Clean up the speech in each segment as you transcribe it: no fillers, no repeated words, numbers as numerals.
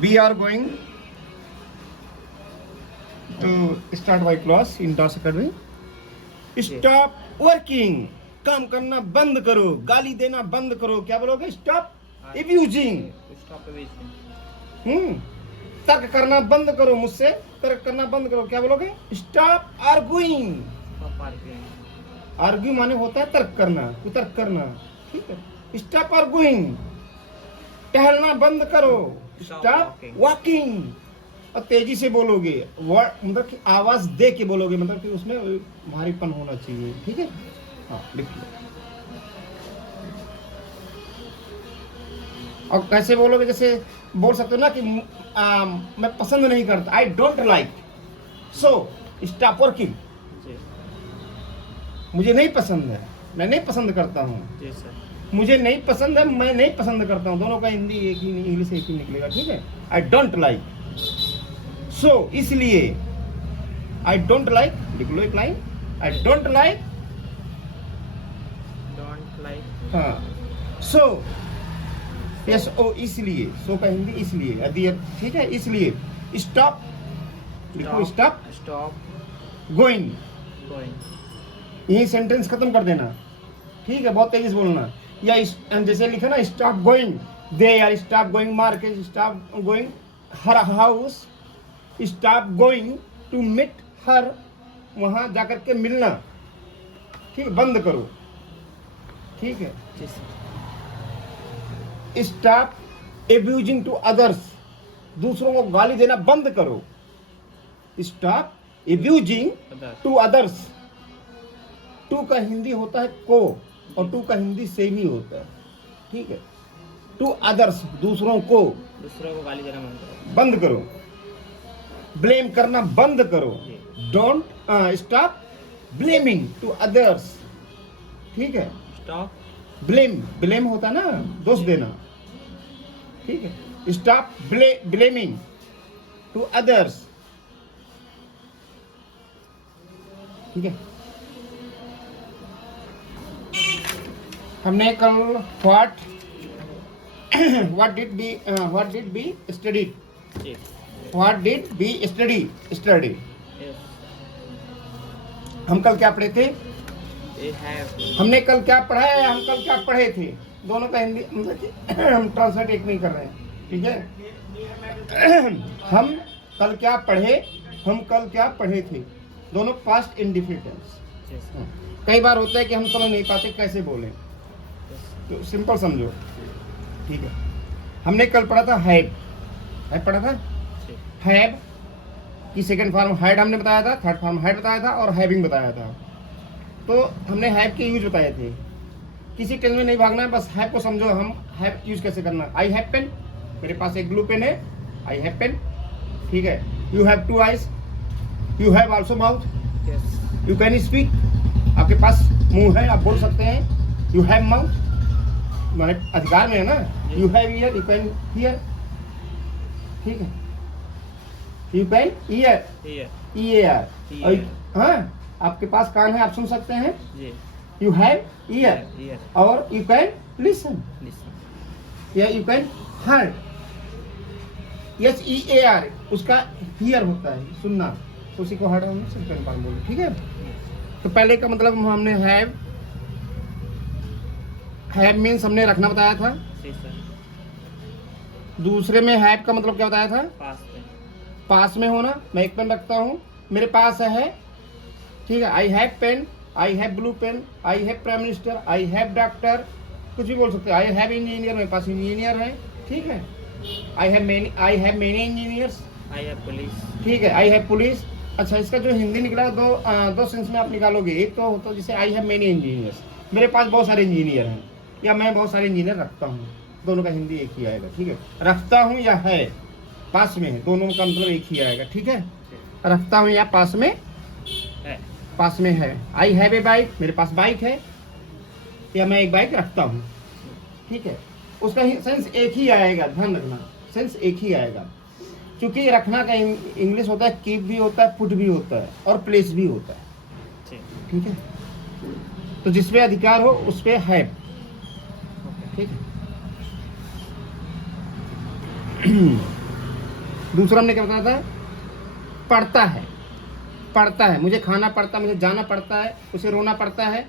We are going to start my class in DOS Academy. Stop working. काम करना बंद करो, गाली देना बंद करो. क्या बोलोगे? Stop abusing. Stop abusing. तर्क करना बंद करो, मुझसे तर्क करना बंद करो. क्या बोलोगे? Stop arguing. Stop arguing. Argue माने होता है तर्क करना, कुतर्क करना. ठीक है. Stop arguing. टहलना बंद करो. Stop walking. और तेजी से बोलोगे, वर्ड मतलब कि आवाज दे के बोलोगे, मतलब कि उसमें भारीपन होना चाहिए. ठीक है. हाँ, लिखिए. और कैसे बोलोगे? जैसे बोल सकते हो ना कि मैं पसंद नहीं करता, I don't like, so stop working. मुझे नहीं पसंद है, मैं नहीं पसंद करता हूँ. मुझे नहीं पसंद है, मैं नहीं पसंद करता हूँ. दोनों का हिंदी एक ही, इंग्लिश एक ही निकलेगा. ठीक है. आई डोंट लाइक, सो इसलिए. आई डोंट लाइक, लिख लो एक लाइन. आई डोंट लाइक, हाँ, सो यस ओ, इसलिए. सो का हिंदी इसलिए. ठीक है. इसलिए. स्टॉप, लिखो. स्टॉप. Stop going. गोइंग. यही सेंटेंस खत्म कर देना. ठीक है. बहुत तेजी से बोलना. या जैसे लिखा ना, स्टॉप गोइंग दे, या stop going market, stop going her house, stop going to meet her, वहां जाकर के मिलना. ठीक है. बंद करो. ठीक है. Stop abusing to others. दूसरों को गाली देना बंद करो. Stop abusing to others. To का हिंदी होता है को, और टू का हिंदी सेम ही होता है. ठीक है. टू अदर्स, दूसरों को गाली देना बंद करो. ब्लेम करना बंद करो. Don't stop blaming to others. ठीक है. स्टॉप ब्लेम होता है ना, दोष देना. ठीक है. Stop blaming to others. ठीक है. हमने कल what did be studied, what did be study. हम कल क्या पढ़े थे? हमने कल क्या पढ़ा है? हम कल क्या पढ़े थे? दोनों का हिंदी मतलब हम ट्रांसलेट एक नहीं कर रहे हैं. ठीक है. हम कल क्या पढ़े थे? दोनों पास्ट इंडिफिनिट. कई बार होता है कि हम समझ नहीं पाते कैसे बोलें, तो सिंपल समझो. ठीक है. हमने कल पढ़ा था हैव पढ़ा था. हैव की सेकंड फॉर्म हैड हमने बताया था, थर्ड फॉर्म हैड बताया था, और हैविंग बताया था. तो हमने हैव के यूज बताए थे. किसी टेंशन में नहीं भागना है, बस हैव को समझो. हम हैव यूज कैसे करना. आई हैव पेन, मेरे पास एक ब्लू पेन है. I have pen. ठीक है. You have two eyes, you have also mouth, you can speak, आपके पास मुंह है, आप बोल सकते हैं. यू हैव माउथ, माने अधिकार में है ना. You have year, you can hear. ठीक है. You can year. हाँ, आपके पास कान है, आप सुन सकते हैं. यू हैव ईयर, और यू कैन लिसन, या यू कैन हर्ड. HEAR उसका हियर होता है, सुनना. तो उसी को हर्ड हम सेकंड फॉर्म बोले. ठीक है. तो पहले का मतलब हमने हैव मीन्स हमने रखना बताया था. दूसरे में हैव का मतलब क्या बताया था? पास में होना. मैं एक पेन रखता हूँ, मेरे पास है. ठीक है. I have pen, I have blue pen, I have prime minister, I have doctor, कुछ भी बोल सकते हैं. आई हैव इंजीनियर, मेरे पास इंजीनियर है. ठीक है. I have many engineers. I have police. ठीक है. I have police. अच्छा, इसका जो हिंदी निकला दो सेंस में आप निकालोगे. एक तो होता है जैसे आई हैव मेनी इंजीनियर्स, मेरे पास बहुत सारे इंजीनियर हैं, या मैं बहुत सारे इंजीनियर रखता हूँ. दोनों का हिंदी एक ही आएगा. ठीक है. रखता हूँ या है, पास में है, दोनों का मतलब एक ही आएगा. ठीक है. रखता हूँ या पास में है. आई हैव ए बाइक, मेरे पास बाइक है, या मैं एक बाइक रखता हूँ. ठीक है. उसका सेंस एक ही आएगा, ध्यान रखना. सेंस एक ही आएगा. क्योंकि रखना का इंग्लिश होता है कीप भी होता है, पुट भी होता है, और प्लेस भी होता है. ठीक है. तो जिस पे अधिकार हो उस पे हैव. ठीक है. दूसरा हमने क्या बताया था, पढ़ता है, पढ़ता है, मुझे खाना पड़ता है, मुझे जाना पड़ता है, उसे रोना पड़ता है,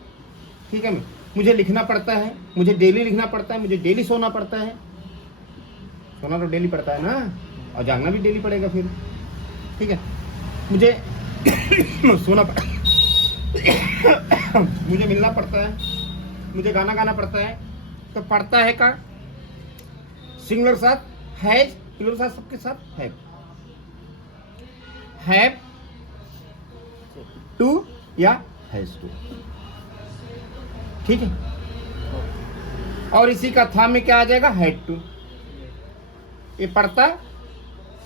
ठीक है, मुझे लिखना पड़ता है, मुझे डेली लिखना पड़ता है, मुझे डेली सोना पड़ता है, सोना तो डेली पड़ता है ना, और जागना भी डेली पड़ेगा फिर, ठीक है, मुझे सोना मुझे मिलना पड़ता है, मुझे गाना गाना पड़ता है। तो पढ़ता है का सिंगुलर साथ हैज, प्लूरल साथ सबके साथ हैव टू या हैज टू, ठीक है। और इसी का था में क्या आ जाएगा, हैड टू। ये पढ़ता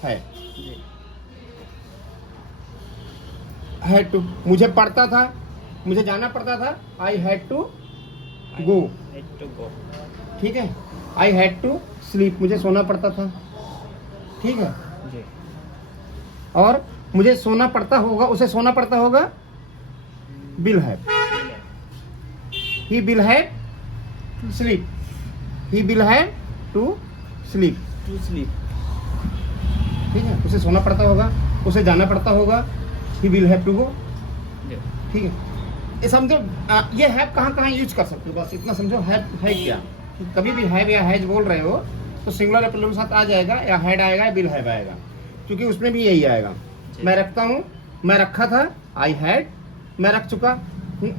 है, हैड टू, मुझे पढ़ता था, मुझे जाना पड़ता था, आई हैड टू गो, ठीक है। आई हैड टू स्लीप, मुझे सोना पड़ता था, ठीक है जी। और मुझे सोना पड़ता होगा, उसे सोना पड़ता होगा, will have, he will have to sleep, he will have to sleep, to sleep, ठीक है, उसे सोना पड़ता होगा, उसे जाना पड़ता होगा, he will have to go, ठीक है। ये समझो, ये हैव कहाँ कहाँ यूज कर सकते हो, बस इतना समझो। हैव है क्या, कभी भी हैव या हैज बोल रहे हो तो सिंगुलर या प्लूरल साथ आ जाएगा, या हैड आएगा या विल हैव आएगा, क्योंकि उसमें भी यही आएगा। मैं रखता हूँ, मैं रखा था, आई हैड, मैं रख चुका हूँ,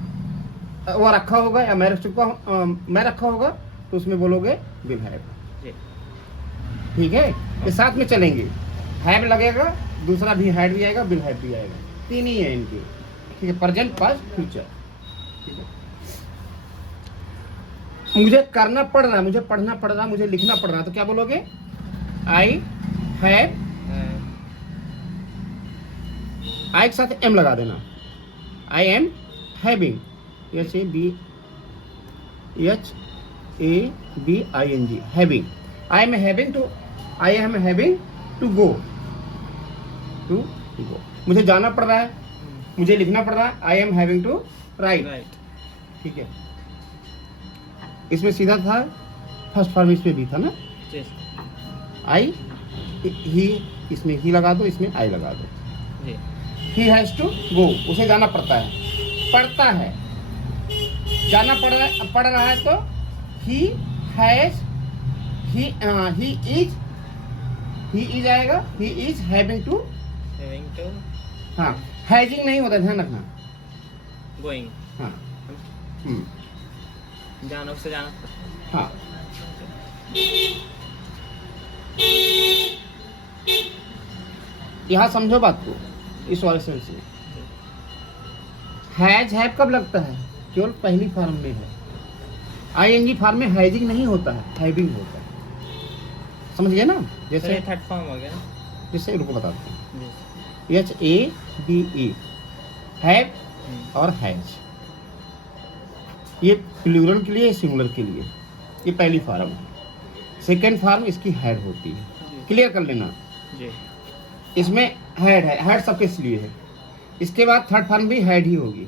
वो रखा होगा, या मैं रख चुका हूँ, मैं रखा होगा, तो उसमें बोलोगे विल हैव, ठीक है। ये साथ में चलेंगे, हैव लगेगा, दूसरा भी हैड भी आएगा, विल हैव भी आएगा, तीन ही है इनके, ठीक है, प्रेजेंट पास्ट फ्यूचर, ठीक है। मुझे करना पड़ रहा है, मुझे पढ़ना पड़ रहा है, मुझे लिखना पड़ रहा है, तो क्या बोलोगे, आई हैव, आई के साथ एम लगा देना, I am having, HABING, having, I am having to, I am having to go, to go, मुझे जाना पड़ रहा है, मुझे लिखना पड़ रहा है, I am having to write, ठीक है। इसमें सीधा था, फर्स्ट फॉर्म इसमें भी था ना, आई, ही, इसमें ही लगा दो, इसमें आई लगा दो, ही हैज टू गो, उसे जाना पड़ता है, पढ़ता है, जाना पड़ रहा है, तो ही हैज, ही इज आएगा, ही इज हैविंग टू, हाँ, हैजिंग नहीं होता, ध्यान रखना, गोइंग, हाँ, जाना, उससे जाना, हाँ, यहाँ समझो बात को, इस वाले सेंस में हैज हैव कब लगता है, केवल पहली फॉर्म में है, आईएनजी फॉर्म में हैजिंग नहीं होता है, हैविंग होता है, समझ गए ना। जैसे थर्ड फॉर्म हो गया, जैसे रुको बताते हैं, HABE, हैव और हैज, ये प्लूरल के लिए, सिंगुलर के लिए, ये पहली फॉर्म है। सेकेंड फॉर्म इसकी हैड होती है, क्लियर कर लेना जी। इसमें हैड है, हैड सबके लिए है। इसके बाद थर्ड फॉर्म भी हैड ही होगी,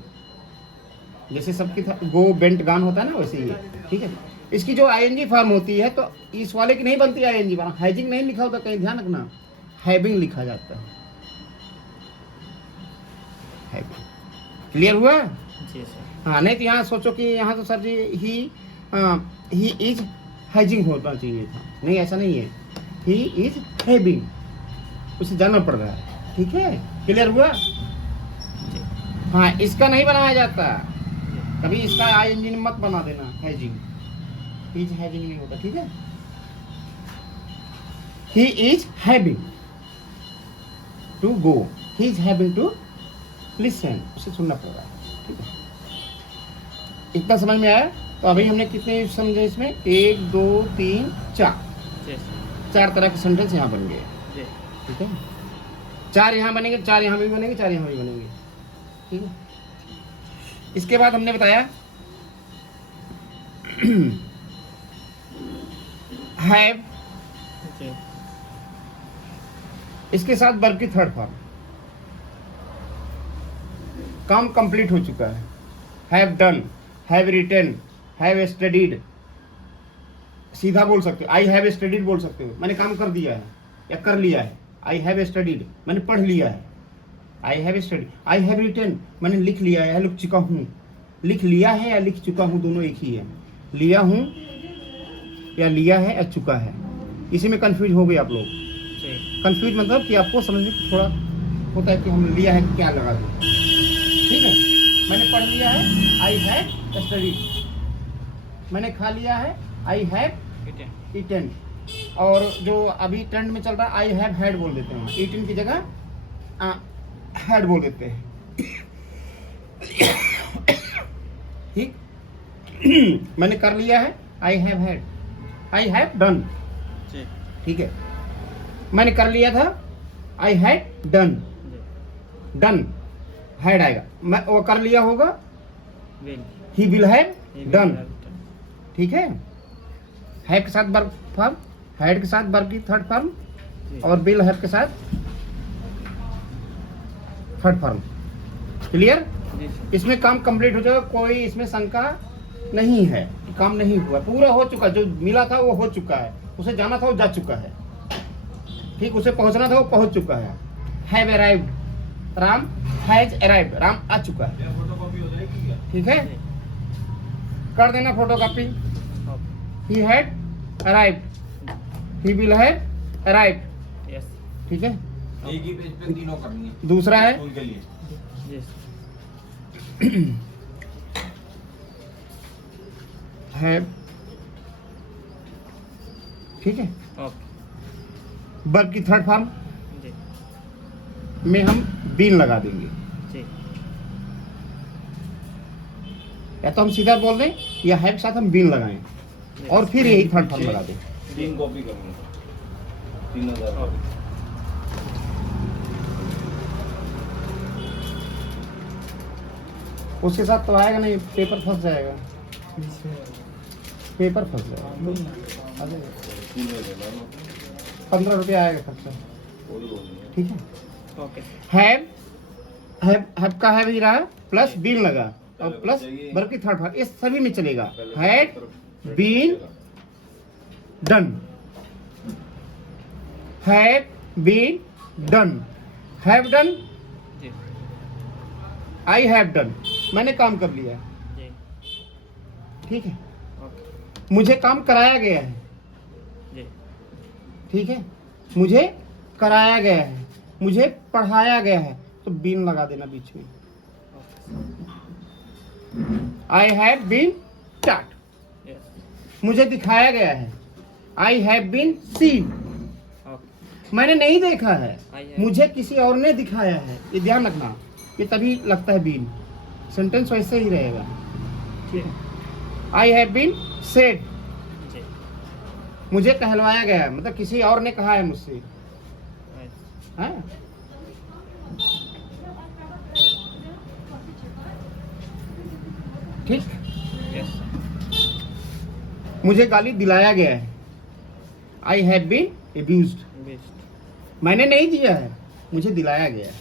जैसे सबकी गो बेंट गान होता है ना, वैसे ही है, ठीक है। इसकी जो आईएनजी फॉर्म होती है, तो इस वाले की नहीं बनती आईएनजी फॉर्म, हैजिंग नहीं लिखा होता, कहीं ध्यान रखना, हैविंग लिखा जाता है, क्लियर हुआ जी सर। हाँ, नहीं तो यहाँ सोचो कि यहाँ तो sir ji he is having होना चाहिए था, नहीं ऐसा नहीं है, ही इज हैविंग, उसे जाना पड़ रहा है, ठीक है, क्लियर हुआ। हाँ, इसका नहीं बनाया जाता कभी, इसका आईएनजी मत बना देना, हैजिंग, इज हैविंग नहीं होता, ठीक है। He is having to go, he is having to listen, उसे सुनना पड़ रहा है, ठीक है। इतना समझ में आया। तो अभी हमने कितने समझे इसमें, 1 2 3 4 तरह के सेंटेंस यहाँ बन गए, ठीक है। 4 यहाँ बनेंगे, 4 यहाँ भी बनेंगे, 4 यहाँ भी बनेंगे, ठीक है। इसके बाद हमने बताया हैव, इसके साथ वर्ब की थर्ड फॉर्म, काम कंप्लीट हो चुका है, have done, have written, have studied, सीधा बोल सकते हो, आई हैव स्टडीड बोल सकते हो, मैंने काम कर दिया है या कर लिया है, आई हैव स्टडीड मैंने पढ़ लिया है, I have study. I have written मैंने लिख लिया है, लिख चुका हूँ। लिख लिया है या लिख चुका हूँ दोनों एक ही है। लिया हूँ या लिया है या चुका है, इसी में कंफ्यूज हो गए आप लोग। जी कंफ्यूज मतलब कि आपको समझने में थोड़ा होता है कि हम लिया है क्या लगा दें। ठीक है, मैंने पढ़ लिया है आई हैव स्टडीड, मैंने खा लिया है आई हैव इटन ईटन, और जो अभी ट्रेंड में चल रहा है आई हैव हैड बोल देते हैं, ईटन की जगह हैड बोल देते हैं। ठीक मैंने कर लिया है I have had, I have done. जी ठीक है, मैंने कर लिया था आई हैड डन, जी डन हैड आएगा, मैं वो कर लिया होगा will he will have he will done. have done। ठीक है, हैव के साथ वर्ब फॉर्म, हैड के साथ वर्ब की थर्ड फॉर्म, जी और विल हैव के साथ थर्ड फॉर्म। क्लियर? जी सर। इसमें काम कंप्लीट हो जाएगा, कोई इसमें शंका नहीं है कि काम नहीं हुआ, पूरा हो चुका, जो मिला था वो हो चुका है, उसे जाना था वो जा चुका है। ठीक, उसे पहुंचना था वो पहुंच चुका है। Have arrived, Ram has arrived, Ram आ चुका है। ठीक है, जी कर देना photocopy. Okay he had arrived, he will have arrived. Yes ठीक है, एक ही पेज पे तीनों करनी है दूसरा है स्कूल के लिए। जी हैव। ठीक है, ओके वर्ब की थर्ड फॉर्म जी में हम बीन लगा देंगे, जी या तो हम सीधा बोल दें या हैव के साथ हम बीन लगाएं जी। और फिर यही थर्ड फॉर्म लगा दें। 3 कॉपी करूंगा 3000 ओके उसके साथ तो आएगा नहीं, पेपर फंस जाएगा, पेपर फंस जाएगा। 15 रुपया आएगा खर्चा। ठीक है, ओके हैव का हैव ही रहा, प्लस बीन लगा और प्लस वर्ब की थर्ड फॉर्म, इस सभी में चलेगा। Had been done, have been done, have done, जी आई हैव डन, मैंने काम कर लिया। जी ठीक है, ओके मुझे काम कराया गया है। जी ठीक है, मुझे कराया गया है, मुझे पढ़ाया गया है, तो बीन लगा देना बीच में। I have been taught, yes मुझे दिखाया गया है। I have been seen, okay मैंने नहीं देखा है, I have- मुझे किसी और ने दिखाया है। ये ध्यान रखना, ये तभी लगता है बीन, सेंटेंस वैसे ही रहेगा। जी आई हैव बीन सेड, जी मुझे कहलवाया गया है, मतलब किसी और ने कहा है मुझसे। right, हाँ? ठीक, यस मुझे गाली दिलाया गया है। आई हैव बीन एब्यूज्ड, बेस्ट मैंने नहीं दिया है, मुझे दिलाया गया है।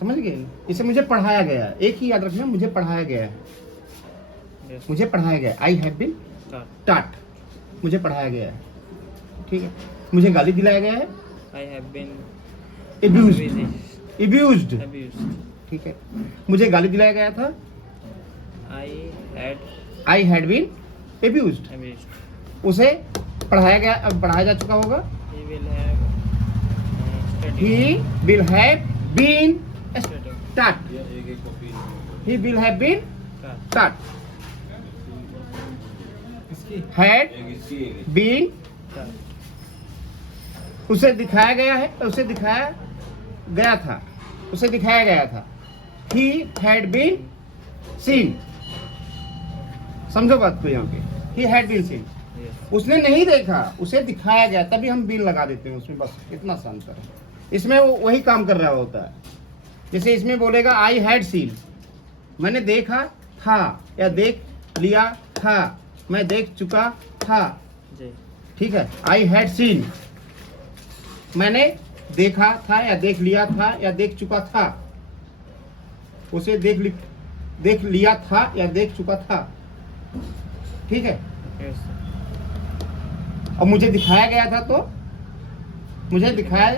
समझ गए? इसे मुझे पढ़ाया गया है, एक ही याद रखना, मुझे पढ़ाया गया है, यस मुझे पढ़ाया गया है। आई हैव बीन स्टार्ट टाट, मुझे पढ़ाया गया है। ठीक है, मुझे गाली दिलाया गया है, I have been abused, abused. abused ठीक है, मुझे गाली दिलाया गया था, I had I had been abused. abused उसे पढ़ाया गया, अब पढ़ाया जा चुका होगा। he will have studied he will have been studied taught, ये एक copy he will have been start taught, had एक इसकी एक बीन, start उसे दिखाया गया है, उसे दिखाया गया था, उसे दिखाया गया था। ही हैड बीन सीन, समझो बात को यहाँ पे, he had been seen, yes उसने नहीं देखा, उसे दिखाया गया, तभी हम बीन लगा देते हैं उसमें, बस इतना सा अंतर है। इसमें वो वही काम कर रहा होता है। जैसे इसमें बोलेगा आई हैड सीन, मैंने देखा था या देख लिया था, मैं देख चुका था। जी ठीक है, आई हैड सीन, मैंने देखा था या देख लिया था या देख चुका था, उसे देख लिया था या देख चुका था। ठीक है, yes और मुझे दिखाया गया था तो मुझे दिखाया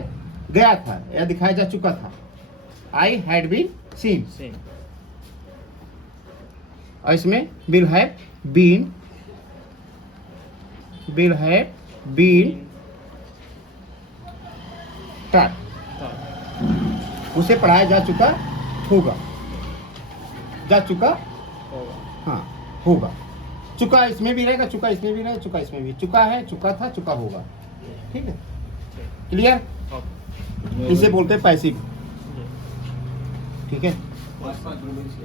गया था या दिखाया जा चुका था। I had been seen. Seen. और इसमें will have been, will have been taught, Thought. उसे पढ़ाया जा चुका होगा, जा चुका होगा। हाँ होगा। चुका इसमें भी रहेगा, चुका इसमें भी रहेगा, चुका इसमें भी, चुका है, चुका था, चुका होगा। ठीक है, क्लियर? Okay. इसे बोलते हैं पैसिव। जी। ठीक है, 5-5 रुपए से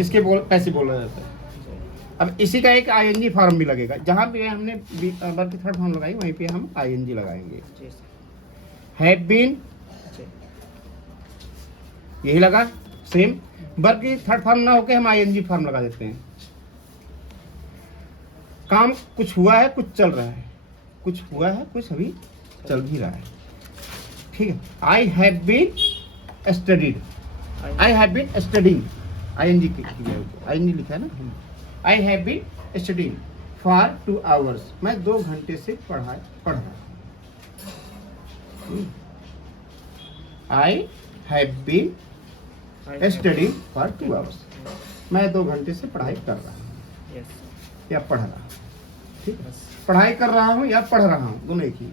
इसके पैसिव बोला जाता है। अब इसी का एक आईएनजी फॉर्म भी लगेगा। जहाँ पे हमने वर्ब की थर्ड फॉर्म लगाई वहीं पे हम आईएनजी लगाएंगे। जी सर। हैव बीन, जी। यही लगा सेम। वर्ब की थर्ड फॉर्म ना होके हम आईएनजी फॉर्म लगा देते हैं। काम कुछ हुआ है, कुछ चल रहा है, कुछ हुआ है, कुछ अभी चल भी रहा है। ठीक है, I have been studied, I have been studying, ING ING लिखा है ना। I have been studying for 2 hours, मैं 2 घंटे से पढ़ रहा हूँ। I have been studying for 2 hours, मैं 2 घंटे से पढ़ाई कर रहा हूँ यस। या पढ़ रहा हूँ। ठीक है, पढ़ाई कर रहा हूँ या पढ़ रहा हूँ, दोनों एक ही है।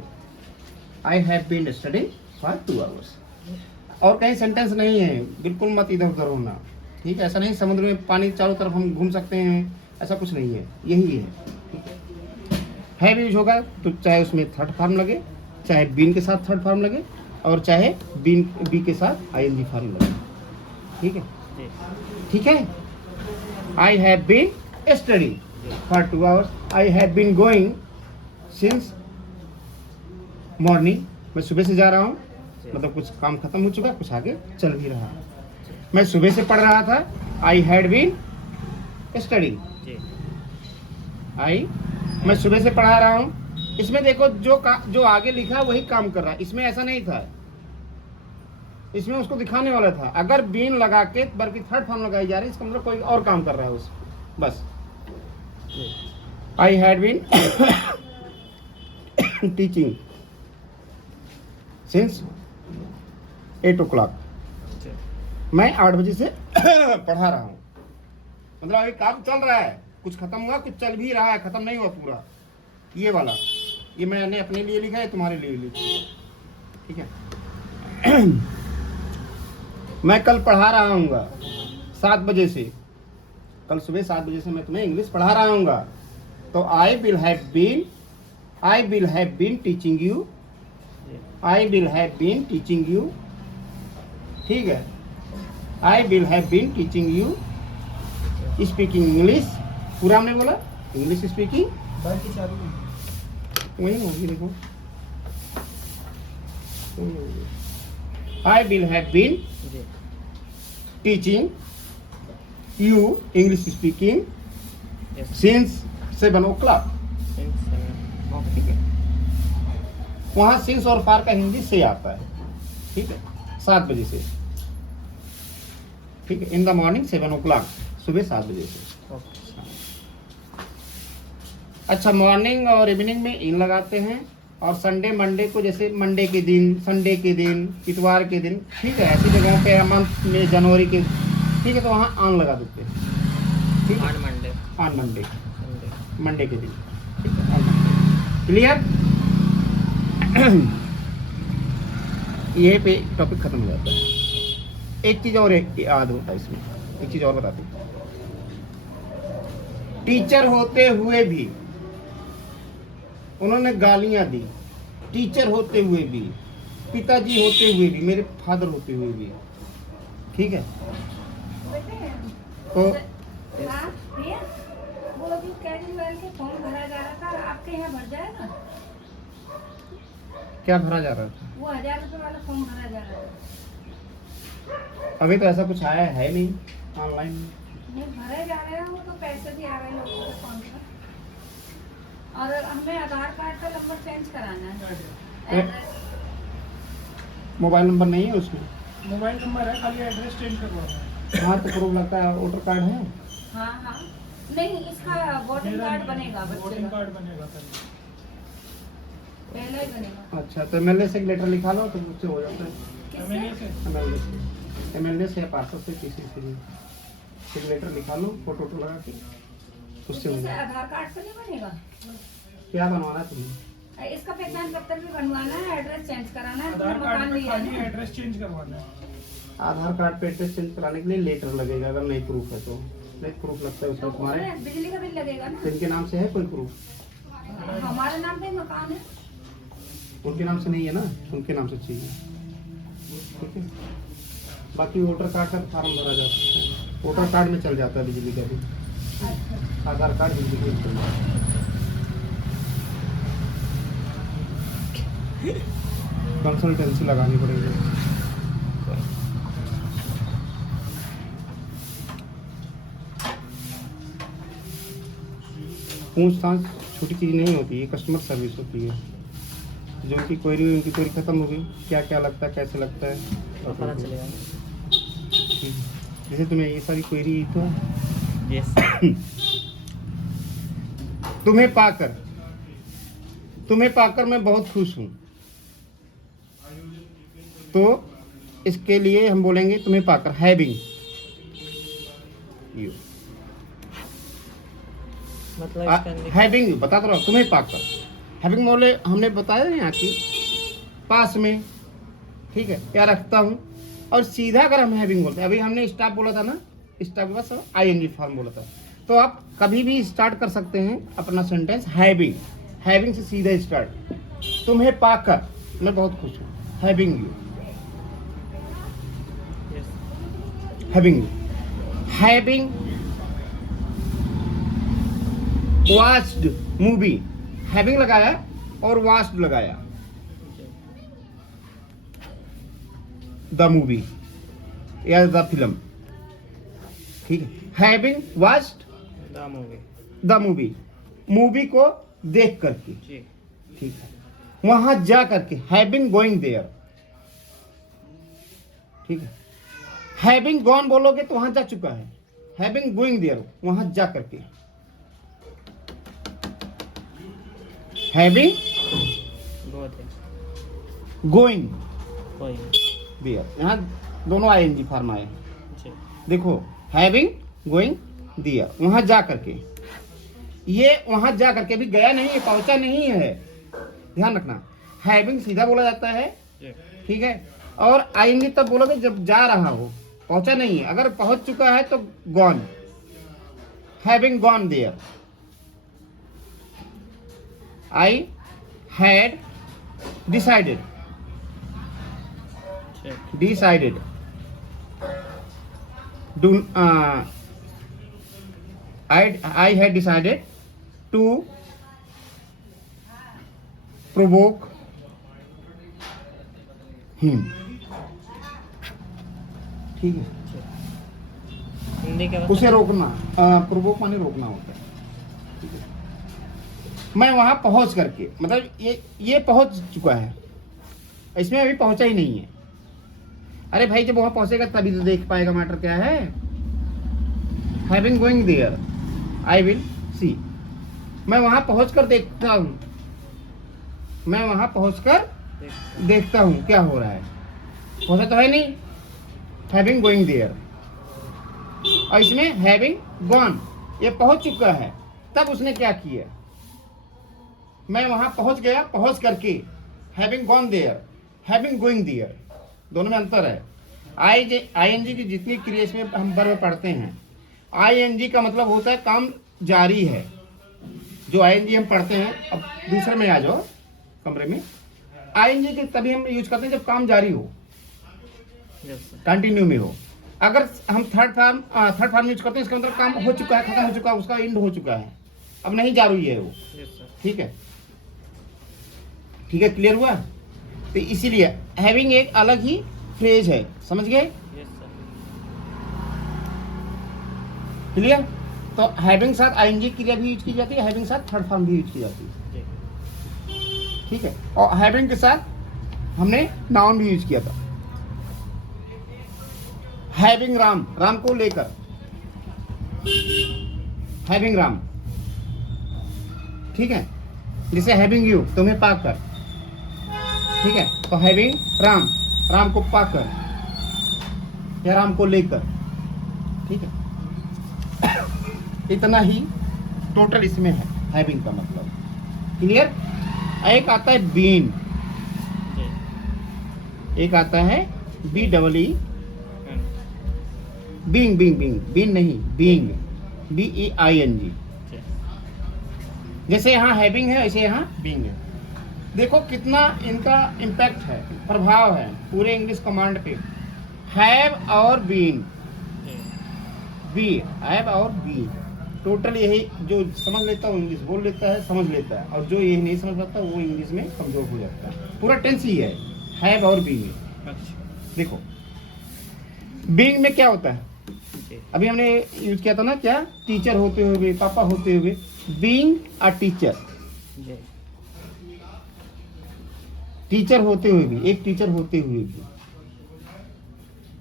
I have been studying for 2 hours। और कहीं सेंटेंस नहीं है, बिल्कुल मत इधर उधर होना। ठीक है, ऐसा नहीं समुद्र में पानी चारों तरफ हम घूम सकते हैं, ऐसा कुछ नहीं है, यही है। है भी यूज होगा तो चाहे उसमें थर्ड फॉर्म लगे, चाहे बीन के साथ थर्ड फॉर्म लगे, और चाहे बीन बी के साथ आईएनजी फॉर्म लगे। ठीक है, जी। ठीक है। I have been studying for 2 hours, I have been going since morning, मैं सुबह से जा रहा हूँ, मतलब कुछ काम खत्म हो चुका, कुछ आगे चल भी रहा है। मैं सुबह से पढ़ रहा था, आई हैड बीन स्टडिंग। जी। आई, मैं सुबह से पढ़ा रहा हूँ। इसमें देखो जो आगे लिखा वही काम कर रहा है, इसमें ऐसा नहीं था। इसमें उसको दिखाने वाला था। अगर बीन लगा के वर्ब की थर्ड फॉर्म लगाई जा रही है, इसका मतलब कोई और काम कर रहा है उस बस। I had been teaching since 8 o'clock, जी। मैं 8 बजे से पढ़ा रहा हूँ। मतलब अभी काम चल रहा है, कुछ खत्म हुआ, कुछ चल भी रहा है, खत्म नहीं हुआ पूरा। ये वाला, ये मैंने अपने लिए लिखा है, तुम्हारे लिए लिखा है। ठीक है। मैं कल पढ़ा रहा हूँगा 7 बजे से, कल सुबह 7 बजे से मैं तुम्हें इंग्लिश पढ़ा रहा हूँगा। तो I will have been teaching you, I will have been teaching you. ठीक है, I will have been teaching you speaking English. पूरा हमने बोला इंग्लिश स्पीकिंग, वही होगी देखो। आई विल हैव बीन जी। Teaching you English speaking yes. Since 7 o'clock। ठीक है, वहाँ सिंस और फार का हिंदी से आता है। ठीक है, 7 बजे से। ठीक है, इन द मॉर्निंग 7 o'clock, सुबह 7 बजे से। अच्छा, मॉर्निंग और इवनिंग में इन लगाते हैं, और संडे मंडे को, जैसे मंडे के दिन, संडे के दिन, इतवार के दिन, ठीक है, ऐसी जगहों पे मंथ में जनवरी के, ठीक है, तो वहाँ ऑन लगा देते हैं। ठीक है, on Monday, on Monday, Sunday. Monday के दिन। ठीक है, क्लियर? ये पे टॉपिक खत्म हो जाता है। एक चीज और याद होता है इसमें, एक चीज और बताते हैं। टीचर होते हुए भी उन्होंने गालियां दी, टीचर होते हुए भी, पिताजी होते हुए भी, मेरे फादर होते हुए भी। ठीक है, तो हाँ, भैया, वो अभी केजरीवाल के फॉर्म भरा जा रहा था, आपके यहाँ भर जाएगा? क्या भरा जा रहा था? वो 1000 रुपये वाला फॉर्म भरा जा रहा था। अभी तो ऐसा कुछ आया है नहीं ऑनलाइन। नहीं भरे जा रहे हैं, वो तो पैसे भी आ रहे हैं लोगों के अकाउंट में। और हमें आधार कार्ड का नंबर चेंज कराना है। एड्रेस मोबाइल नंबर नहीं है उसमें? मोबाइल नंबर है, खाली एड्रेस चेंज करवाना है। हाँ, तो प्रूफ लगता है, वोटर कार्ड है। हाँ हाँ, नहीं इसका वोटिंग कार्ड बनेगा बच्चे वोटिंग का। कार्ड बनेगा पहले। पहला ही बनेगा। अच्छा, तो एमएलए से एक लेटर लिखा लो तो मुझसे हो जाता है। किससे? एमएलए से या पार्षद से, किसी से भी एक लेटर लिखा लो, फोटो वोटो लगा के, उससे हो किससे? जाएगा। आधार कार्ड से नहीं बनेगा? क्या बनवाना है तुम्हें? इसका पहचान पत्र भी बनवाना है, एड्रेस चेंज कराना है, आधार कार्ड मकान पे नहीं खाली है। एड्रेस चेंज करवाना है। आधार कार्ड पे एड्रेस चेंज कराने के लिए लेटर लगेगा, अगर नहीं प्रूफ है तो। नहीं प्रूफ लगता है तो उसमें तुम्हारे, उसमें बिजली का बिल लगेगा ना। तो इनके नाम से है कोई प्रूफ? हमारे नाम पे मकान है। उनके नाम से नहीं है ना, उनके नाम से चाहिए। ठीक है, बाकी वोटर कार्ड का फॉर्म भरा जा सकता है, वोटर कार्ड में चल जाता है बिजली का बिल, आधार कार्ड बिजली का बिल चल जाता है। कंसल्टेंसी लगानी पड़ेगी। पूछताछ छोटी चीज़ नहीं होती है, कस्टमर सर्विस होती है। जो उनकी क्वेरी हुई, उनकी क्वेरी खत्म हो गई, क्या क्या लगता है, कैसे लगता है, पता चलेगा। ठीक है। जैसे तुम्हें ये सारी क्वेरी तो यस। तुम्हें पाकर मैं बहुत खुश हूँ, तो इसके लिए हम बोलेंगे तुम्हें पाकर, हैविंग यू, मतलब इसका हैविंग बता दो, तुम्हें पाकर। हैविंग बोले हमने बताया ना यहाँ की पास में, ठीक है, क्या रखता हूँ। और सीधा अगर हम हैविंग बोलते हैं, अभी हमने स्टाफ बोला था ना, स्टाफ के बाद सब आईएनजी फॉर्म बोला था, तो आप कभी भी स्टार्ट कर सकते हैं अपना सेंटेंस हैविंग, हैविंग से सीधा स्टार्ट। तुम्हें पाकर मैं बहुत खुश हूँ, having you, yes. Having you, having watched movie, having लगाया और वॉच्ड लगाया, द मूवी या द फिल्म, ठीक है। Having watched the movie, the movie, movie को देख करके, जी। ठीक है। वहां जा करके, हैविंग गोइंग देयर, ठीक है। हैविंग गॉन बोलोगे तो वहां जा चुका है, हैविंग गोइंग देयर वहां जा करके, हैविंग बहुत है। गोइंग कोई देयर, यहाँ दोनों आईएनजी फॉर्म आए। जी। देखो, हैविंग गोइंग देयर वहां जा करके, ये वहां जा करके भी गया नहीं है, पहुंचा नहीं है, ध्यान रखना। हैविंग सीधा बोला जाता है, जी। ठीक है। और आएंगे तब बोलोगे जब जा रहा हो, पहुंचा नहीं है। अगर पहुंच चुका है तो gone, having gone there. I had decided, ठीक। decided do I had decided to provoke him, ठीक है। हिंदी के उसे रोकना, प्रोवोक माने रोकना होता है, ठीक है। मैं वहां पहुंच करके, मतलब ये पहुंच चुका है, इसमें अभी पहुंचा ही नहीं है। अरे भाई, जब वहां पहुंचेगा तभी तो देख पाएगा मैटर क्या है। Having going there I will see, मैं वहां पहुंचकर देखता हूं, मैं वहां पहुंचकर देखता हूं क्या हो रहा है। पहुंचा तो है नहीं, हैविंग गोइंग देयर। और इसमें हैविंग गॉन, ये पहुंच चुका है, तब उसने क्या किया, मैं वहां पहुंच गया, पहुंच करके, having gone there, having going there, दोनों में अंतर है। आईएनजी की जितनी क्रिया इसमें हम वर्ब पढ़ते हैं, आईएनजी का मतलब होता है काम जारी है। जो आईएनजी हम पढ़ते हैं, अब दूसरे में आ जाओ कमरे में, आईएनजी के तभी हम यूज करते हैं जब काम जारी हो, यस सर। कंटिन्यू में हो। अगर हम थर्ड फॉर्म यूज करते हैं, इसका मतलब काम हो चुका है, खत्म हो चुका है, उसका एंड हो चुका है, अब नहीं जारी है वो, यस सर। ठीक है। ठीक है, क्लियर हुआ। तो इसीलिए हैविंग एक अलग ही फ्रेज है, समझ गए, यस सर। क्लियर। तो हैविंग साथ आईएनजी क्रिया भी यूज की जाती है, हैविंग साथ थर्ड फॉर्म भी यूज की जाती है, जी। ठीक है। और हैविंग के साथ हमने नाउन भी यूज किया था, हैविंग राम, राम को लेकर, हैविंग राम, ठीक है। जैसे हैविंग यू, तुम्हें पाकर, ठीक है, तो हैविंग राम, राम को पाकर या राम को लेकर, ठीक है। इतना ही टोटल इसमें है हैविंग का मतलब। क्लियर? एक आता है बीन, जी एक आता है B double E, hmm, being, being, being, been नहीं, बीइंग, BEING। जी जैसे यहाँ हैविंग है ऐसे यहाँ बीइंग है। देखो कितना इनका इम्पैक्ट है, प्रभाव है पूरे इंग्लिश कमांड पे। हैव और बीन, जी बी, हैव और बी, टोटल यही जो समझ लेता है वो इंग्लिश बोल लेता है, समझ लेता है, और जो यही नहीं समझ पाता वो इंग्लिश में कमजोर हो जाता है। पूरा टेंस ही है हैव और बी में। अच्छा देखो बीइंग में क्या होता है, जी अभी हमने यूज किया था ना, क्या टीचर होते हुए, पापा होते हुए, बीइंग अ टीचर, जी टीचर होते हुए भी, एक टीचर होते हुए भी,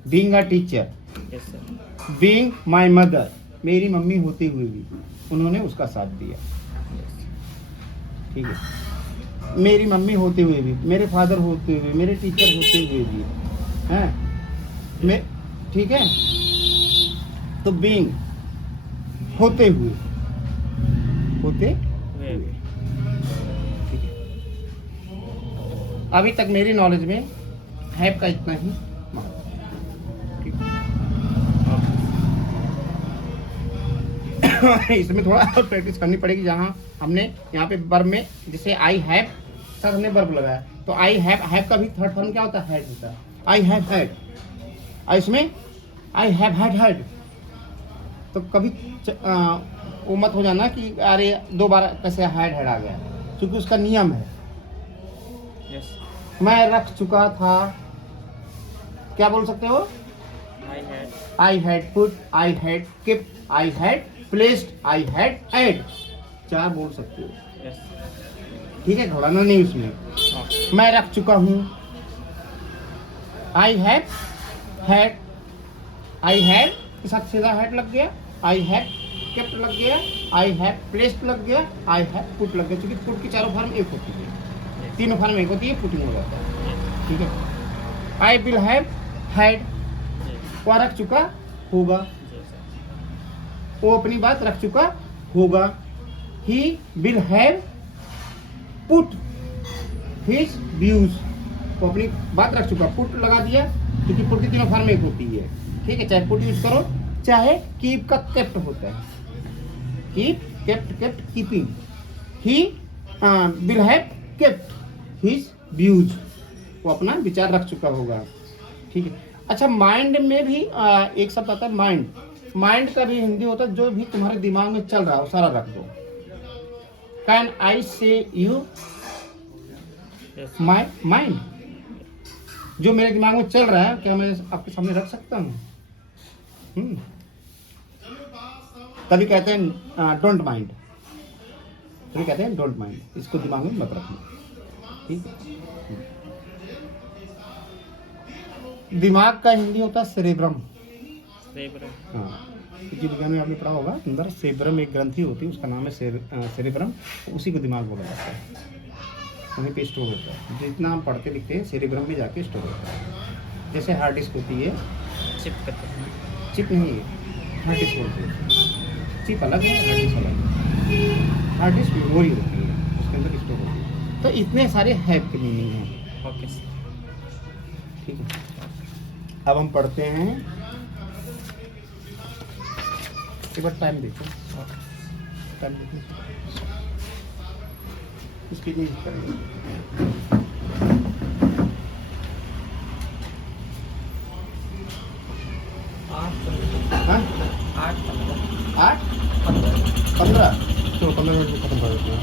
being a teacher, yes sir being my mother, मेरी मम्मी होते हुए भी उन्होंने उसका साथ दिया, ठीक है। मेरी मम्मी होते हुए भी, मेरे फादर होते हुए, मेरे टीचर होते हुए भी, हैं मैं, ठीक है। तो बीइंग होते हुए, होते हुए, ठीक है। अभी तक मेरी नॉलेज में हैव का इतना ही महत्व है, ठीक है। इसमें थोड़ा और प्रैक्टिस करनी पड़ेगी। जहाँ हमने यहाँ पे वर्ब में जैसे आई हैव, सर हमने वर्ब लगाया, तो आई हैव का भी थर्ड फॉर्म क्या होता है, हैड होता है। आई हैव हैड, और इसमें आई हैव हैड। तो कभी वो मत हो जाना कि अरे दो बार कैसे हैड आ गया, क्योंकि उसका नियम है। यस मैं रख चुका था, क्या बोल सकते हो, I had I had put, I had kept, I had placed, I had had, चार बोल सकते हो, यस ठीक है। घबराना नहीं उसमें। ओके मैं रख चुका हूँ, I have had, I have के साथ सीधा had लग गया, I have kept लग गया, I have placed लग गया, I have put लग गया, क्योंकि put की चारों फॉर्म एक होती है, तीनों फॉर्म एक होती है, पुटिंग हो जाता है, ठीक है। I will have had, जी वह रख चुका होगा, जी सर वो अपनी बात रख चुका होगा। He will have put his views, वो अपनी बात रख चुका, पुट लगा दिया, क्योंकि पुट की तीनों फॉर्म एक होती है, ठीक है। चाहे पुट यूज करो, चाहे कीप का केप्ट होता है, keep, kept, kept, keeping. He will have kept his views, वो अपना विचार रख चुका होगा, ठीक है। अच्छा, माइंड में भी एक शब्द आता है माइंड। माइंड का भी हिंदी होता है जो भी तुम्हारे दिमाग में चल रहा है वो सारा रख दो। कैन आई से यू यस माई माइंड, जो मेरे दिमाग में चल रहा है क्या मैं आपके सामने रख सकता हूँ? तभी कहते हैं डोंट माइंड, तभी कहते हैं डोंट माइंड, इसको दिमाग में मत रखना, ठीक है। दिमाग का हिंदी होता है सेरेब्रम। सेरेब्रम हाँ, क्योंकि विज्ञान में आपने पढ़ा होगा, अंदर सेरेब्रम एक ग्रंथि होती है, उसका नाम है सेरेब्रम, उसी को दिमाग बोला जाता है, वहीं पे स्टोर होता है। जितना हम पढ़ते लिखते हैं सेरेब्रम में जाके स्टोर होता है। जैसे हार्ड डिस्क होती है, चिप करते हैं चिप नहीं है, हार्ड डिस्क होती है, चिप अलग है, हार्ड डिस्क अलग है। हार्ड डिस्क मेमोरी होती है, उसके अंदर स्टोर होती है। तो इतने सारे हैव के मीनिंग हैं, ओके सर ठीक है। अब हम पढ़ते हैं, एक बार टाइम देखो, टाइम देखो, इसकी नहीं करेंगे। हाँ? 8:15 चलो 15 मिनट में खत्म कर देते हैं।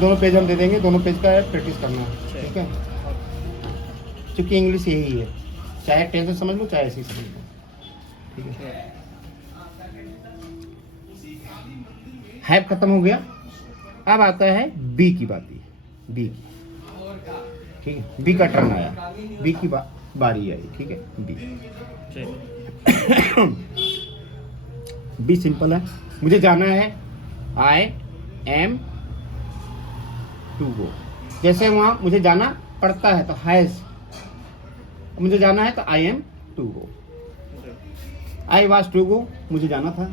दोनों पेज हम दे देंगे, दोनों पेज का प्रैक्टिस करना है, ठीक है। क्योंकि इंग्लिश यही है, चाहे टेंशन समझ लो चाहे ऐसे ही समझ लो, ठीक है। हैव खत्म हो गया, अब आता है बी की बाती, बी की, ठीक है। बी का टर्न आया, बी की बारी आई, ठीक है। बी जी बी सिंपल है, मुझे जाना है, आई एम टू गो। जैसे वहाँ मुझे जाना पढ़ता है तो हैज, मुझे जाना है तो I am to go. I was to go, मुझे जाना था,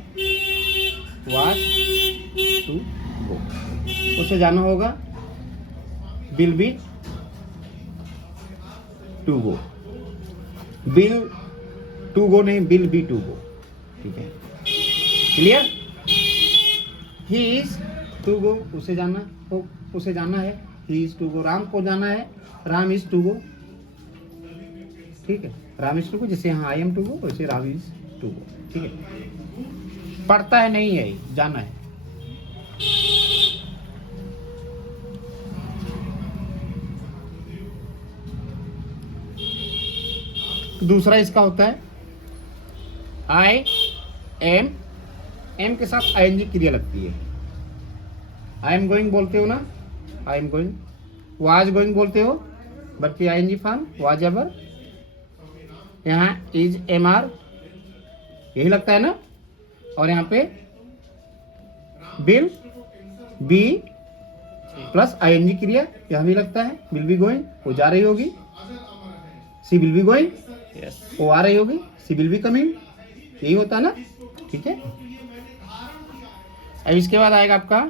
वाज टू गो। उसे जाना होगा, will be to go. Will to go नहीं, विल बी टू गो। ठीक है, clear. He is to go, उसे जाना है, he is to go. Ram को जाना है, राम इज टू गो। ठीक है, राम इज टू गो, जैसे यहाँ आई एम टू गो वैसे राम इज टू गो। ठीक है, पढ़ता है नहीं है, जाना है। दूसरा इसका होता है आई एम, एम के साथ आईएनजी क्रिया लगती है। आई एम गोइंग बोलते हो ना, I am going. Was going बोलते हो, बल्कि आईएनजी फॉर्म वाज एवर। यहाँ इज एम आर यही लगता है ना, और यहाँ पे विल बी प्लस आईएनजी क्रिया यहाँ भी लगता है। विल बी गोइंग, वो जा रही होगी, सी विल बी गोइंग, यस, वो आ रही होगी, सी विल बी कमिंग, यही होता है ना। ठीक है, अब इसके बाद आएगा आपका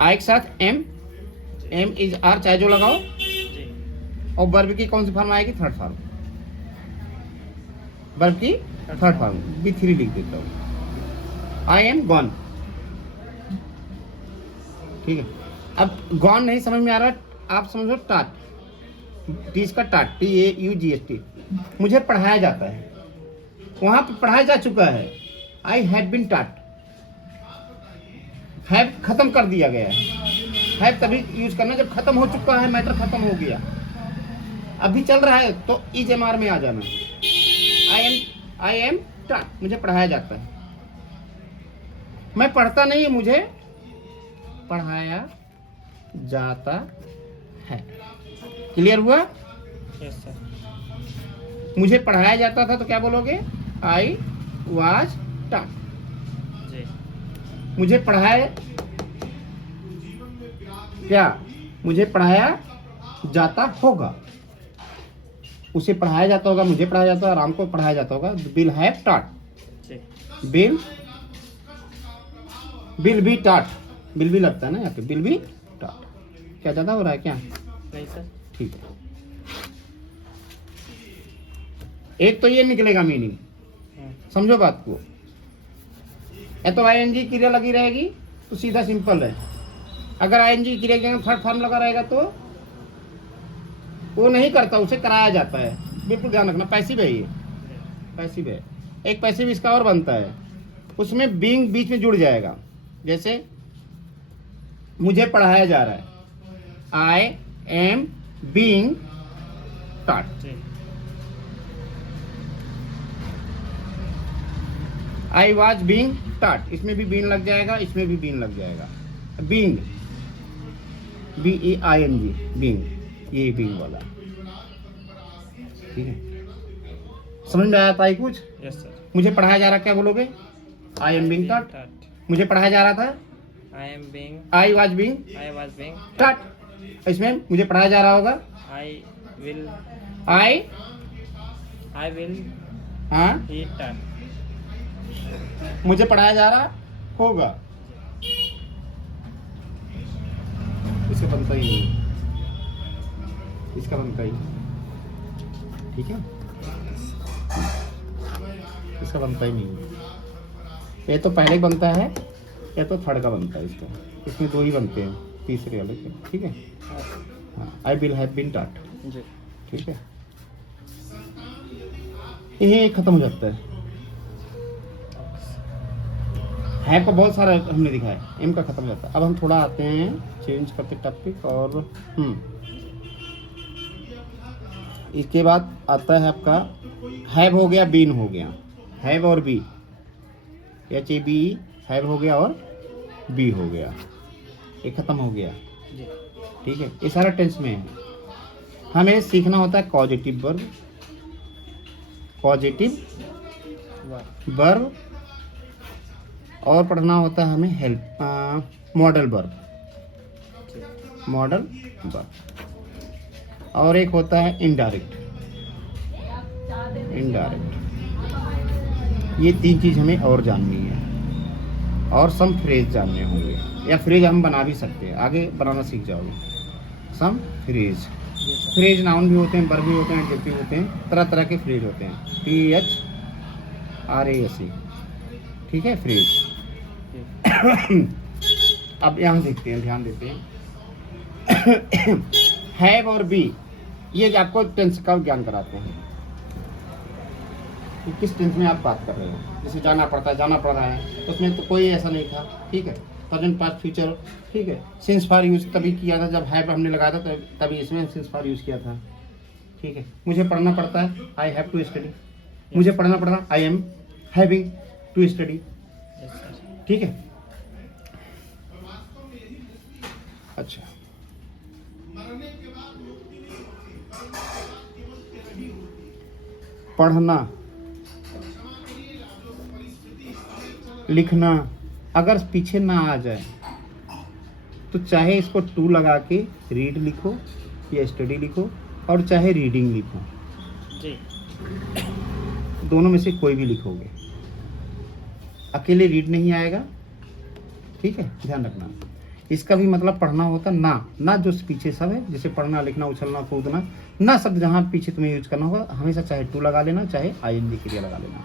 आई के साथ एम, एम इज आर, चाहे जो लगाओ। जी, और वर्ब की कौन सी फॉर्म आएगी? Third form. वर्ब की थर्ड फॉर्म बी थ्री लिख देता हूँ। I am gone. ठीक है, अब गॉन नहीं समझ में आ रहा, आप समझो टाट, टीच का टाट, TAUGHT। मुझे पढ़ाया जाता है, वहां पर पढ़ाया जा चुका है। आई हैव बिन टाट, हैव खत्म कर दिया गया है। हैव तभी यूज करना जब खत्म हो चुका है, मैटर खत्म हो गया। अभी चल रहा है तो इज एम आर में आ जाना। आई एम टाट, मुझे पढ़ाया जाता है। मैं पढ़ता नहीं, मुझे पढ़ाया जाता है। क्लियर हुआ? Yes sir. मुझे पढ़ाया जाता था तो क्या बोलोगे? I was taught. जी, मुझे पढ़ाया, क्या मुझे पढ़ाया जाता होगा, उसे पढ़ाया जाता होगा, मुझे पढ़ाया जाता होगा, राम को पढ़ाया जाता होगा। विल हैव टॉट, जी, विल बी टॉट, विल भी लगता है ना यहाँ पे, विल बी टॉट। क्या ज्यादा हो रहा है क्या? नहीं सर। ठीक है, एक तो ये निकलेगा मीनिंग, समझो बात को। या तो आईएनजी क्रिया लगी रहेगी तो सीधा सिंपल है। अगर आईएनजी क्रिया के थर्ड फॉर्म लगा रहेगा तो वो नहीं करता, उसे कराया जाता है। बिल्कुल ध्यान रखना, पैसिव है ये, पैसिव है। एक पैसिव इसका और बनता है, उसमें बीइंग बीच में जुड़ जाएगा। जैसे मुझे पढ़ाया जा रहा है, आई एम बीइंग टॉट। जी, आई वॉज बीइंग टॉट, इसमें भी बीन लग जाएगा, इसमें भी बीन लग जाएगा। बीइंग, BEING, बीइंग, ये बीइंग वाला। ठीक है, समझ में आया था कुछ? Yes sir. मुझे पढ़ाया जा रहा, क्या बोलोगे? आई एम बीइंग टॉट। टॉट। मुझे पढ़ाया जा रहा था, आई am being, I was being I was being taught. इसमें मुझे पढ़ाया जा रहा होगा, आई विल हाँ, ही टॉट। मुझे पढ़ाया जा रहा होगा, इसका बनता ही नहीं, इसका बनता ही। ठीक है, इसका बनता ही नहीं। ये तो पहले बनता है या तो थर्ड का बनता है। इसका, इसमें दो ही बनते हैं, तीसरे वाले के। ठीक है, हाँ, I will have been taught. जी, ठीक है, ये खत्म हो जाता है। हैव का बहुत सारा हमने दिखाया, एम का खत्म हो जाता है। अब हम थोड़ा आते हैं, चेंज करते टॉपिक, और इसके बाद आता है आपका हैव हो गया, बीन हो गया। हैव और बी, HABE, हैव हो गया और बी हो गया, ये खत्म हो गया। जी, ठीक है, ये सारा टेंस में है। हमें सीखना होता है positive verb, positive verb, verb और पढ़ना होता है हमें help modal verb, modal verb. और एक होता है इनडायरेक्ट, इनडायरेक्ट। ये 3 चीज़ हमें और जाननी है, और सम फ्रेज जानने होंगे, या फ्रेज हम बना भी सकते हैं, आगे बनाना सीख जाओगे। सम फ्रेज, फ्रेज नाउन भी होते हैं, वर्ब भी होते हैं, एडजेक्टिव होते हैं, तरह तरह के फ्रेज होते हैं। PHRASE, ठीक है, फ्रेज। अब यहाँ देखते हैं, ध्यान देते हैं। हैव और बी, ये आपको टेंस का ज्ञान कराते हैं कि किस टेंस में आप बात कर रहे हो। जैसे जाना पड़ता है, जाना पड़ रहा है, उसमें तो कोई ऐसा नहीं था, ठीक है। प्रेजेंट पास्ट फ्यूचर, ठीक है। सिंस फॉर यूज तभी किया था जब हैव हमने लगाया था, तभी इसमें सिंस फॉर यूज किया था, ठीक है। मुझे पढ़ना पड़ता है, आई हैव टू स्टडी। मुझे पढ़ना पड़ रहा, I am having to study, Yes, sir. ठीक है। अच्छा, पढ़ना, लिखना, अगर पीछे ना आ जाए तो चाहे इसको टू लगा के रीड लिखो या स्टडी लिखो, और चाहे रीडिंग लिखो, जी। दोनों में से कोई भी लिखोगे। अकेले रीड नहीं आएगा, ठीक है, ध्यान रखना। इसका भी मतलब पढ़ना होता ना, ना जो पीछे सब है, जैसे पढ़ना, लिखना, उछलना, कूदना, ना शब्द जहाँ पीछे तुम्हें यूज करना होगा, हमेशा चाहे टू लगा लेना, चाहे आईएनजी क्रिया लगा लेना।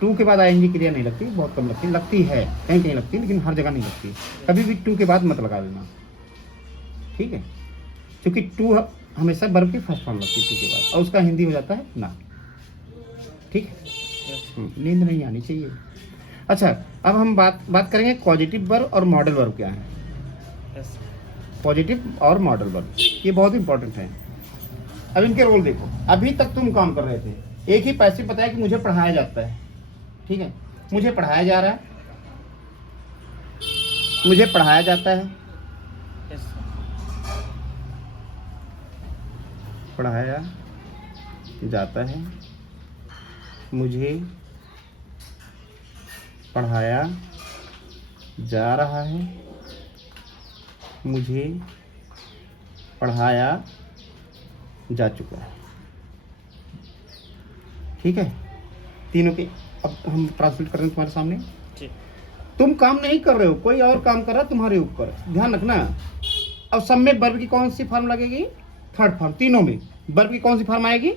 टू के बाद आईएनजी क्रिया नहीं लगती, बहुत कम लगती, लगती है कहीं कहीं लगती है, लेकिन हर जगह नहीं लगती। कभी भी टू के बाद मत लगा देना, ठीक है, क्योंकि टू हमेशा वर्ब की फर्स्ट फॉर्म लगती है टू के बाद, और उसका हिंदी हो जाता है ना, ठीक है। नींद नहीं आनी चाहिए। अच्छा, अब हम बात करेंगे पॉजिटिव वर्ब और मॉडल वर्ब क्या है। Yes. पॉजिटिव और मॉडल वर्ब, ये बहुत इंपॉर्टेंट है। अब इनके रोल देखो। अभी तक तुम काम कर रहे थे, एक ही पैसिव बताया कि मुझे पढ़ाया जाता है, ठीक है, मुझे पढ़ाया जा रहा है, मुझे पढ़ाया जाता है, Yes, sir. पढ़ाया जाता है, मुझे पढ़ाया जा रहा है, मुझे पढ़ाया जा चुका है, ठीक है। तीनों के अब हम ट्रांसलेट कर रहे हैं तुम्हारे सामने। जी। तुम काम नहीं कर रहे हो, कोई और काम कर रहा है तुम्हारे ऊपर, ध्यान रखना। अब सब में वर्ब की कौन सी फॉर्म लगेगी, थर्ड फॉर्म। तीनों में वर्ब की कौन सी फॉर्म आएगी,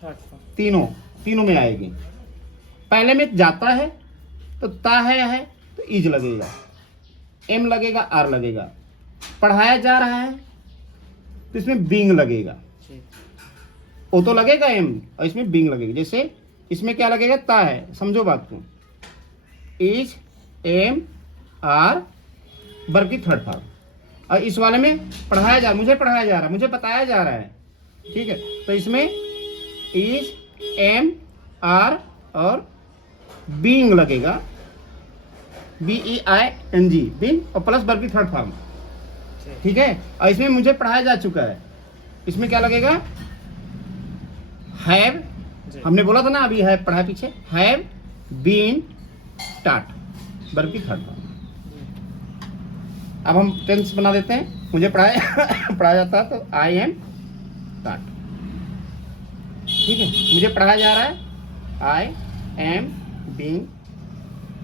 Third form. तीनों में आएगी। पहले में जाता है तो ता है तो इज लगेगा, एम लगेगा, आर लगेगा। पढ़ाया जा रहा है तो इसमें बींग लगेगा, जी। ओ तो लगेगा एम, और इसमें बींग लगेगा। जैसे इसमें क्या लगेगा, ता है, समझो बात को, इज, एम, आर, वर्ब की थर्ड फॉर्म। और इस वाले में पढ़ाया जा, मुझे पढ़ाया जा रहा है, मुझे बताया जा रहा है, ठीक है, तो इसमें इज, एम, आर और बीइंग लगेगा, BEING, बीइंग, और प्लस वर्ब की थर्ड फॉर्म, ठीक है। और इसमें मुझे पढ़ाया जा चुका है, इसमें क्या लगेगा, हैव, हमने बोला था ना अभी, है पढ़ा पीछे, हैव बीन स्टार्ट, वर्ब की थर्ड फॉर्म। अब हम टेंस बना देते हैं। मुझे पढ़ाया जाता है तो आई एम स्टार्ट, ठीक है। मुझे पढ़ाया जा रहा है, आई एम बीइंग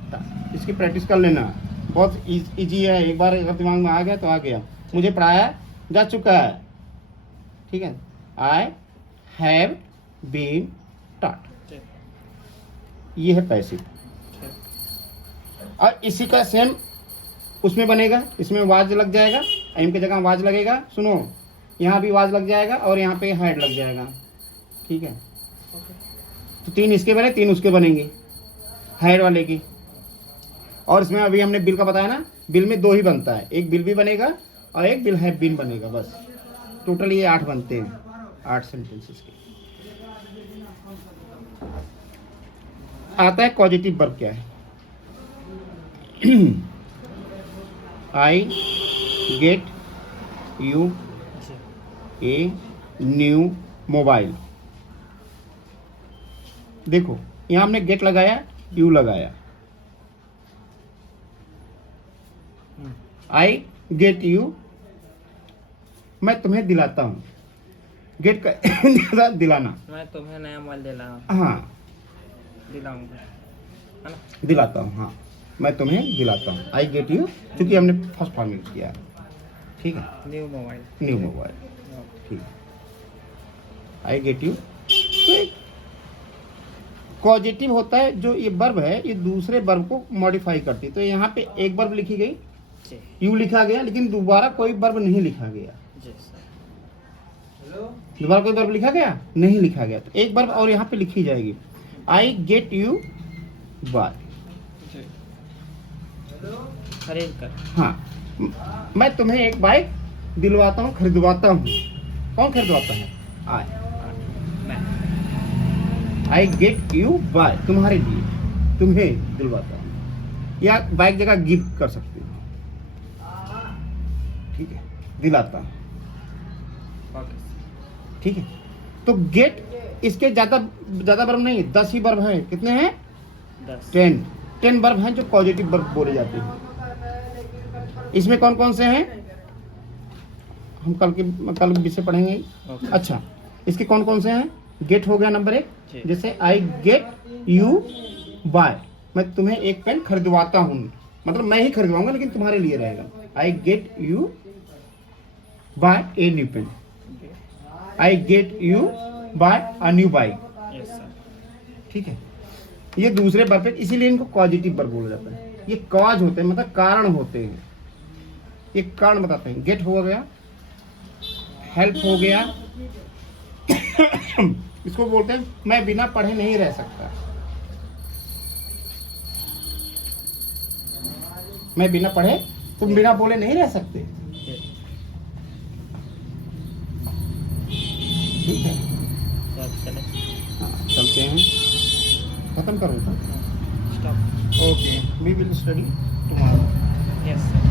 स्टार्ट। इसकी प्रैक्टिस कर लेना, बहुत इजी है, एक बार अगर दिमाग में आ गया तो आ गया। मुझे पढ़ाया जा चुका है, ठीक है, आई हैव बीन स्टार्ट, ये है पैसिव। और इसी का सेम उसमें बनेगा, इसमें वाज लग जाएगा, एम की जगह वाज लगेगा, सुनो, यहाँ भी वाज लग जाएगा और यहाँ पे हैड लग जाएगा, ठीक है। तो 3 इसके बने, 3 उसके बनेंगे, हैड वाले की। और इसमें अभी हमने बिल का बताया ना, बिल में 2 ही बनता है, एक बिल भी बनेगा और एक बिल हैव बीन बनेगा, बस। टोटल ये 8 बनते हैं, 8 सेंटेंसेस के। आता है पॉजिटिव वर्ब क्या है। आई get U a new mobile. देखो यहाँ हमने गेट लगाया, यू लगाया, आई गेट यू, मैं तुम्हें दिलाता हूँ। गेट का दिलाना, मैं तुम्हें नया मोबाइल दिलाऊंगा। हाँ दिलाऊंगा, है ना? दिलाता हूँ, हाँ मैं तुम्हें दिलाता हूँ। आई गेट यू, क्योंकि हमने फर्स्ट फॉर्म यूज किया है, ठीक है। New mobile. न्यू मोबाइल, ठीक है। आई गेट यू पॉजिटिव होता है, जो ये वर्ब है ये दूसरे वर्ब को मॉडिफाई करती है। तो यहाँ पे एक वर्ब लिखी गई, जी यू लिखा गया, लेकिन दोबारा कोई वर्ब नहीं लिखा गया। जी सर। दोबारा कोई वर्ब लिखा गया नहीं लिखा गया, तो एक वर्ब और यहाँ पे लिखी जाएगी। आई गेट यू बाय, जी खरीद कर। हाँ मैं तुम्हें एक बाइक दिलवाता हूँ, खरीदवाता हूँ। कौन खरीदवाता है? आई। मैं आई गेट यू बाय, तुम्हारे लिए, तुम्हें दिलवाता हूँ, या बाइक जगह गिफ्ट कर सकते हो, ठीक है। दिलाता हूँ, ओके ठीक है। तो गेट इसके ज्यादा वर्ब नहीं, 10 ही वर्ब हैं। कितने हैं? 10 10 वर्ब हैं जो पॉजिटिव वर्ब बोले जाते हैं। इसमें कौन कौन से हैं हम कल विषय पढ़ेंगे। ओके। अच्छा, इसके कौन कौन से हैं? गेट हो गया नंबर 1, जी। जैसे आई गेट यू बाय, मैं तुम्हें एक पेन खरीदवाता हूँ, मतलब मैं ही खरीदवाऊंगा लेकिन तुम्हारे लिए रहेगा। I get you buy a new pen, I get you buy a new bike, yes sir. ठीक है। ये दूसरे वर्ब पे, इसीलिए इनको पॉजिटिव वर्ब बोला जाता है। ये कॉज होते हैं, मतलब कारण होते हैं, ये कारण बताते हैं। गेट हो गया, हेल्प हो गया, इसको बोलते हैं मैं बिना पढ़े नहीं रह सकता, मैं बिना पढ़े, तुम बिना बोले नहीं रह सकते, ठीक है। तो अब चले हाँ चलते हैं, खत्म करूँ। Stop. Okay, we will study tomorrow. Yes sir.